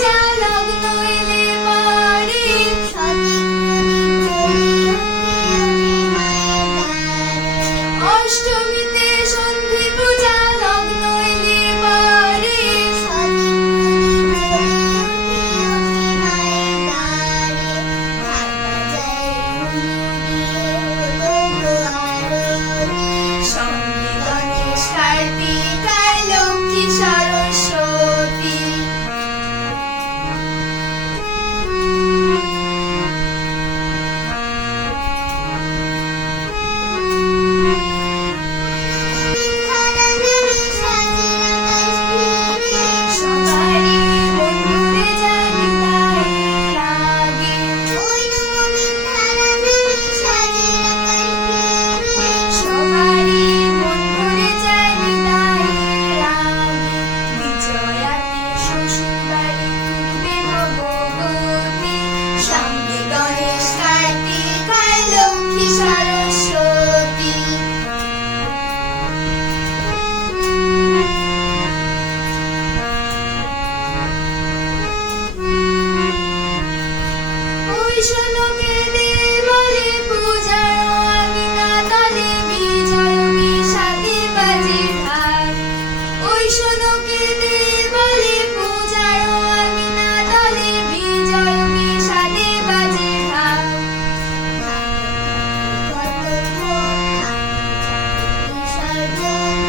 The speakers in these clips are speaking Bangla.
পূজা লগ্ন এলে পরে অষ্টমীতে সন্ধি পূজা লগ্ন এলে পরে সঙ্গে গণেশ কার্তিক আর লক্ষ্মী সরস্বতী। সবারই মন ভরে যায় বিদায়ের আগে। সবারই মন ভরে যায় বিদায়ের আগে। বিজয়াতে শ্বশুরবাড়ি ফিরবে ভগবতী। সঙ্গে গণেশ কার্তিক আর লক্ষ্মী সরস্বতী। ওই শোলকে দেওয়ালে পূজার আঙিনা তলে বিজয়মী সাথে বাজে ঢাক। ওই শোলকে দেওয়ালে পূজার আঙিনা তলে বিজয়মী সাথে বাজে ঢাক।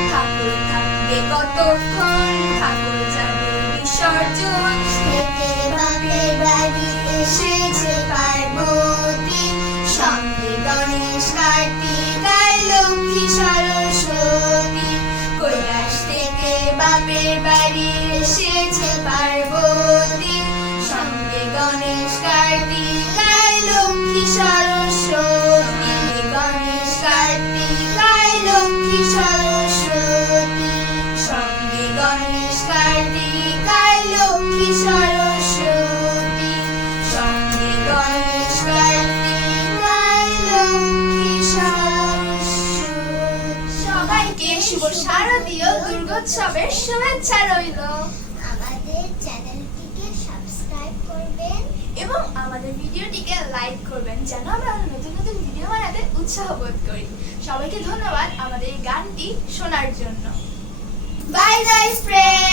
ঠাকুর থাকবে কতক্ষণ, ঠাকুর যাবে বিসর্জন। এসেছে পার্বতী। সঙ্গে গণেশ কার্তিক আর লক্ষ্মী সরস্বতী। কৈলাস থেকে বাপের বাড়ি এসেছে পার্বতী। সঙ্গে গণেশ কার্তিক আর লক্ষ্মী সরস্বতী। গণেশ কার্তিক আর লক্ষ্মী সরস্বতী। সঙ্গে গণেশ কার্তিক আর লক্ষ্মী সরস্বতী। সঙ্গে গণেশ কার্তিক আর লক্ষ্মী সরস্বতী। সবাইকে শুভ শারদীয় দুর্গোৎসবের শুভেচ্ছা রইল। আমাদের চ্যানেলটিকে সাবস্ক্রাইব করবেন এবং আমাদের ভিডিওটিকে লাইক করবেন যেন আমরা নতুন নতুন ভিডিও বানাতে উৎসাহ বোধ করি। সবাইকে ধন্যবাদ আমাদের এই গানটি শোনার জন্য। Bye guys friends.